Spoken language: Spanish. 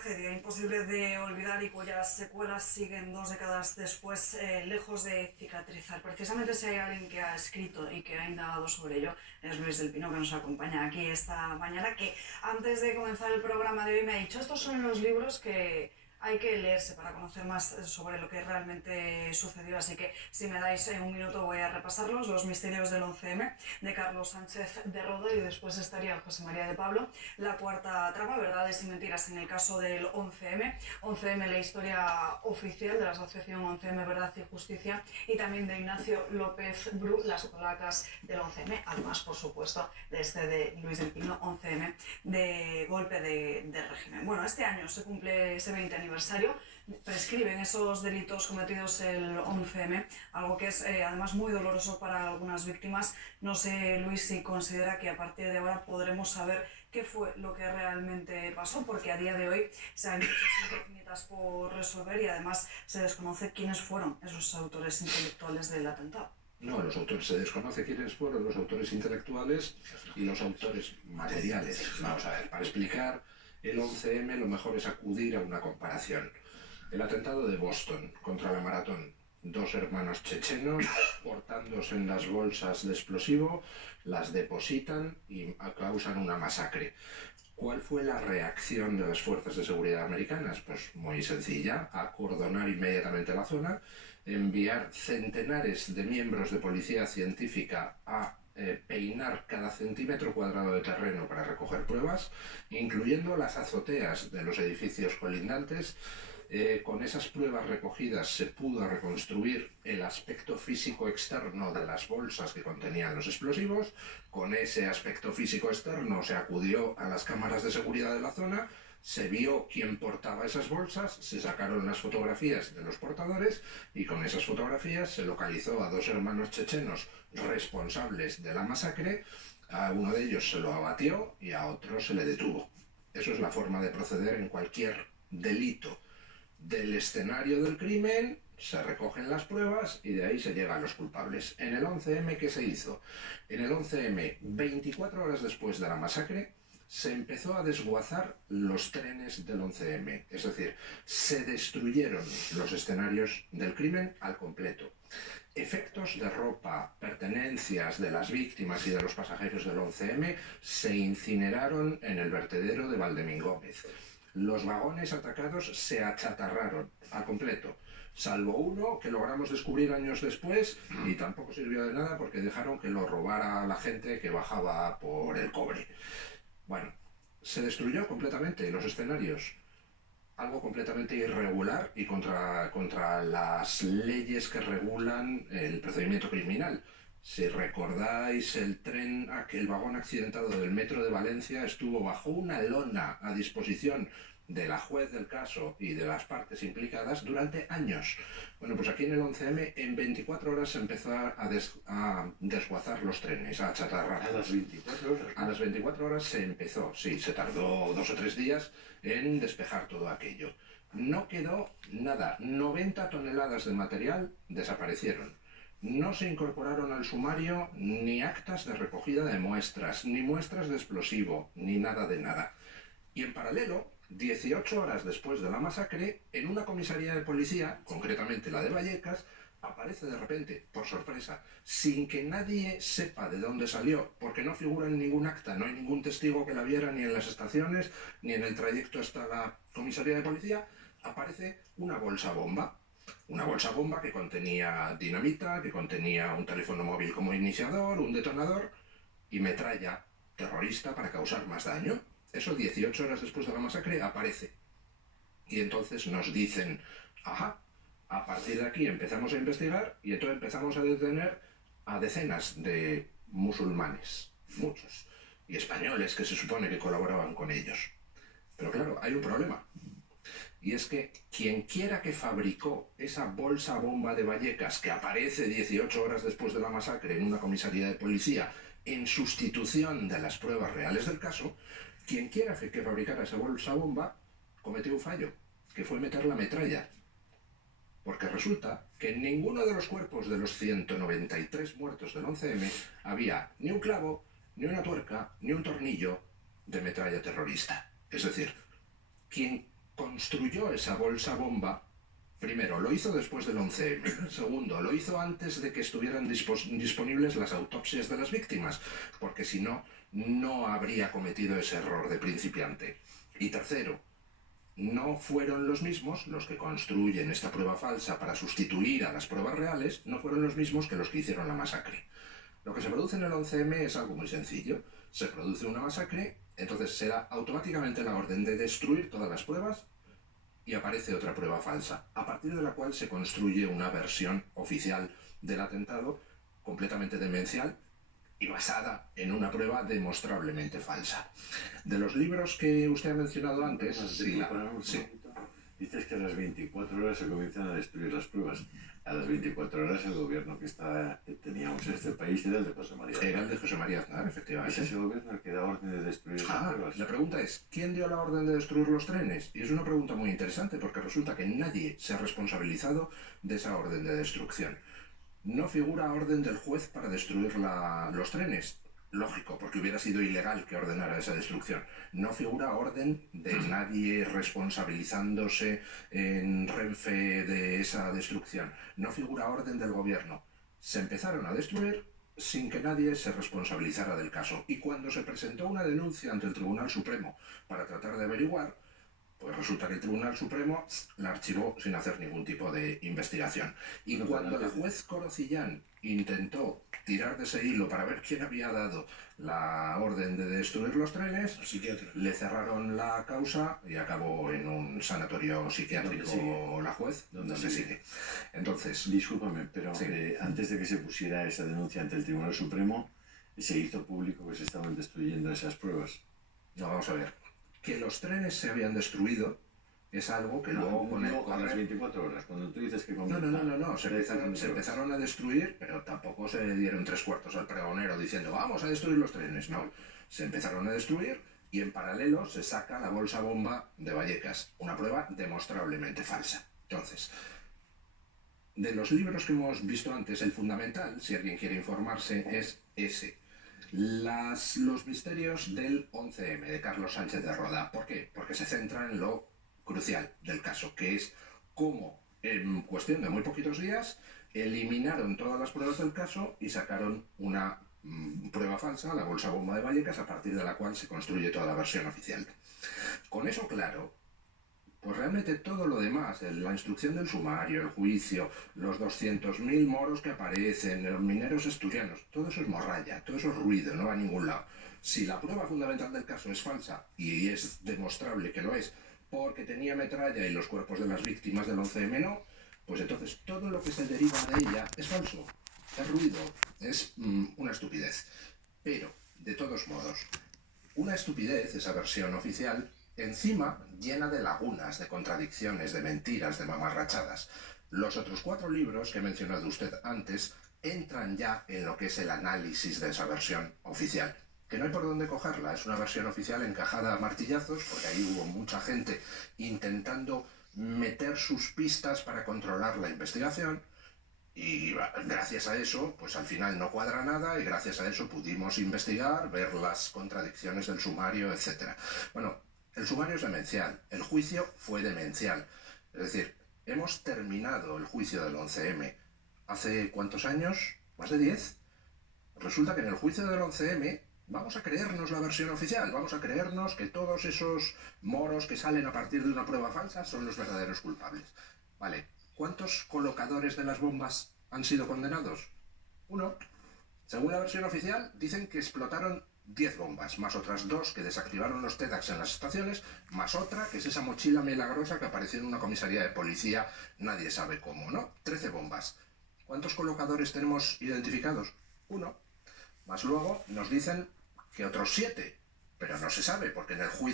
tragedia imposible de olvidar y cuyas secuelas siguen 2 décadas después, lejos de cicatrizar. Precisamente si hay alguien que ha escrito y que ha indagado sobre ello, es Luis del Pino, que nos acompaña aquí esta mañana, que antes de comenzar el programa de hoy me ha dicho: estos son los libros que hay que leerse para conocer más sobre lo que realmente sucedió. Así que si me dais un minuto voy a repasarlos. Los misterios del 11M, de Carlos Sánchez de Roda, y después estaría José María de Pablo. La cuarta trama, verdades y mentiras en el caso del 11M. 11M, la historia oficial de la asociación 11M, Verdad y Justicia. Y también de Ignacio López Bru, las polacas del 11M. Además, por supuesto, de este de Luis del Pino, 11M, de golpe de régimen. Bueno, este año se cumple ese 20 aniversario. Prescriben esos delitos cometidos el 11M, algo que es además muy doloroso para algunas víctimas. No sé, Luis, si considera que a partir de ahora podremos saber qué fue lo que realmente pasó, porque a día de hoy se han muchas incógnitas por resolver y además se desconoce quiénes fueron esos autores intelectuales del atentado. No, los autores, se desconoce quiénes fueron los autores intelectuales y los autores materiales. Vamos a ver, para explicar el 11M lo mejor es acudir a una comparación. El atentado de Boston contra la Maratón. 2 hermanos chechenos portándose en las bolsas de explosivo, las depositan y causan una masacre. ¿Cuál fue la reacción de las fuerzas de seguridad americanas? Pues muy sencilla: acordonar inmediatamente la zona, enviar centenares de miembros de policía científica a peinar cada centímetro cuadrado de terreno para recoger pruebas, incluyendo las azoteas de los edificios colindantes. Con esas pruebas recogidas se pudo reconstruir el aspecto físico externo de las bolsas que contenían los explosivos. Con ese aspecto físico externo se acudió a las cámaras de seguridad de la zona, se vio quién portaba esas bolsas, se sacaron las fotografías de los portadores y con esas fotografías se localizó a 2 hermanos chechenos responsables de la masacre. A uno de ellos se lo abatió y a otro se le detuvo. Eso es la forma de proceder en cualquier delito. Del escenario del crimen se recogen las pruebas y de ahí se llega a los culpables. En el 11M, ¿qué se hizo? En el 11M, 24 horas después de la masacre, se empezó a desguazar los trenes del 11M. Es decir, se destruyeron los escenarios del crimen al completo. Efectos de ropa, pertenencias de las víctimas y de los pasajeros del 11M se incineraron en el vertedero de Valdemín Gómez. Los vagones atacados se achatarraron a completo, salvo uno que logramos descubrir años después y tampoco sirvió de nada porque dejaron que lo robara la gente que bajaba por el cobre. Bueno, se destruyó completamente los escenarios. Algo completamente irregular y contra las leyes que regulan el procedimiento criminal. Si recordáis, aquel vagón accidentado del metro de Valencia estuvo bajo una lona a disposición de la juez del caso y de las partes implicadas durante años. Bueno, pues aquí en el 11M, en 24 horas se empezó a desguazar los trenes, a achatarrar. ¿A las 24 horas? A las 24 horas se empezó, sí, se tardó 2 o 3 días en despejar todo aquello. No quedó nada, 90 toneladas de material desaparecieron. No se incorporaron al sumario ni actas de recogida de muestras, ni muestras de explosivo, ni nada de nada. Y en paralelo, 18 horas después de la masacre, en una comisaría de policía, concretamente la de Vallecas, aparece de repente, por sorpresa, sin que nadie sepa de dónde salió, porque no figura en ningún acta, no hay ningún testigo que la viera ni en las estaciones, ni en el trayecto hasta la comisaría de policía, aparece una bolsa bomba. Una bolsa bomba que contenía dinamita, que contenía un teléfono móvil como iniciador, un detonador y metralla terrorista para causar más daño. Eso 18 horas después de la masacre aparece. Y entonces nos dicen: ajá, a partir de aquí empezamos a investigar y entonces empezamos a detener a decenas de musulmanes, muchos, y españoles que se supone que colaboraban con ellos. Pero claro, hay un problema. Y es que quien quiera que fabricó esa bolsa bomba de Vallecas que aparece 18 horas después de la masacre en una comisaría de policía en sustitución de las pruebas reales del caso, quien quiera que fabricara esa bolsa bomba cometió un fallo, que fue meter la metralla. Porque resulta que en ninguno de los cuerpos de los 193 muertos del 11M había ni un clavo, ni una tuerca, ni un tornillo de metralla terrorista. Es decir, quien construyó esa bolsa bomba. Primero, lo hizo después del 11M. Segundo, lo hizo antes de que estuvieran disponibles las autopsias de las víctimas, porque si no, no habría cometido ese error de principiante. Y tercero, no fueron los mismos los que construyen esta prueba falsa para sustituir a las pruebas reales, no fueron los mismos que los que hicieron la masacre. Lo que se produce en el 11M es algo muy sencillo. Se produce una masacre, entonces se da automáticamente la orden de destruir todas las pruebas y aparece otra prueba falsa, a partir de la cual se construye una versión oficial del atentado completamente demencial y basada en una prueba demostrablemente falsa. De los libros que usted ha mencionado antes, sí. Dices que a las 24 horas se comienzan a destruir las pruebas. A las 24 horas el gobierno que teníamos en este país era el de José María Aznar. Era el de José María Aznar, efectivamente. ¿Es ese gobierno el que da orden de destruir las pruebas? La pregunta es, ¿quién dio la orden de destruir los trenes? Y es una pregunta muy interesante porque resulta que nadie se ha responsabilizado de esa orden de destrucción. No figura orden del juez para destruir los trenes. Lógico, porque hubiera sido ilegal que ordenara esa destrucción. No figura orden de nadie responsabilizándose en Renfe de esa destrucción. No figura orden del gobierno. Se empezaron a destruir sin que nadie se responsabilizara del caso. Y cuando se presentó una denuncia ante el Tribunal Supremo para tratar de averiguar, pues resulta que el Tribunal Supremo la archivó sin hacer ningún tipo de investigación. Y cuando la juez Corocillán intentó tirar de ese hilo para ver quién había dado la orden de destruir los trenes, le cerraron la causa y acabó en un sanatorio psiquiátrico la juez, donde se sigue. Entonces, discúlpame, pero sí, antes de que se pusiera esa denuncia ante el Tribunal Supremo, se hizo público que se estaban destruyendo esas pruebas. No, vamos a ver. Que los trenes se habían destruido es algo que luego con a las 24 horas, cuando tú dices que... No, se empezaron a destruir, pero tampoco se dieron 3/4 al pregonero diciendo vamos a destruir los trenes, no. Se empezaron a destruir y en paralelo se saca la bolsa bomba de Vallecas, una prueba demostrablemente falsa. Entonces, de los libros que hemos visto antes, el fundamental, si alguien quiere informarse, es ese. Los misterios del 11M, de Carlos Sánchez de Roda. ¿Por qué? Porque se centra en lo crucial del caso, que es cómo en cuestión de muy poquitos días eliminaron todas las pruebas del caso y sacaron una prueba falsa, la bolsa bomba de Vallecas, a partir de la cual se construye toda la versión oficial. Con eso claro, pues realmente todo lo demás, la instrucción del sumario, el juicio, los 200.000 moros que aparecen, los mineros asturianos, todo eso es morralla, todo eso es ruido, no va a ningún lado. Si la prueba fundamental del caso es falsa, y es demostrable que lo es, porque tenía metralla y los cuerpos de las víctimas del 11M no, pues entonces todo lo que se deriva de ella es falso, es ruido, es una estupidez. Pero, de todos modos, una estupidez, esa versión oficial, encima llena de lagunas, de contradicciones, de mentiras, de mamarrachadas. Los otros 4 libros que ha mencionado usted antes entran ya en lo que es el análisis de esa versión oficial. Que no hay por dónde cogerla, es una versión oficial encajada a martillazos, porque ahí hubo mucha gente intentando meter sus pistas para controlar la investigación, y gracias a eso, pues al final no cuadra nada, y gracias a eso pudimos investigar, ver las contradicciones del sumario, etc. Bueno, el sumario es demencial, el juicio fue demencial. Es decir, hemos terminado el juicio del 11M hace ¿cuántos años? ¿Más de 10? Resulta que en el juicio del 11M vamos a creernos la versión oficial, vamos a creernos que todos esos moros que salen a partir de una prueba falsa son los verdaderos culpables. Vale, ¿cuántos colocadores de las bombas han sido condenados? 1. Según la versión oficial, dicen que explotaron 10 bombas, más otras 2 que desactivaron los TEDx en las estaciones, más otra que es esa mochila milagrosa que apareció en una comisaría de policía, nadie sabe cómo, ¿no? 13 bombas. ¿Cuántos colocadores tenemos identificados? 1. Más luego nos dicen que otros 7, pero no se sabe, porque en el juicio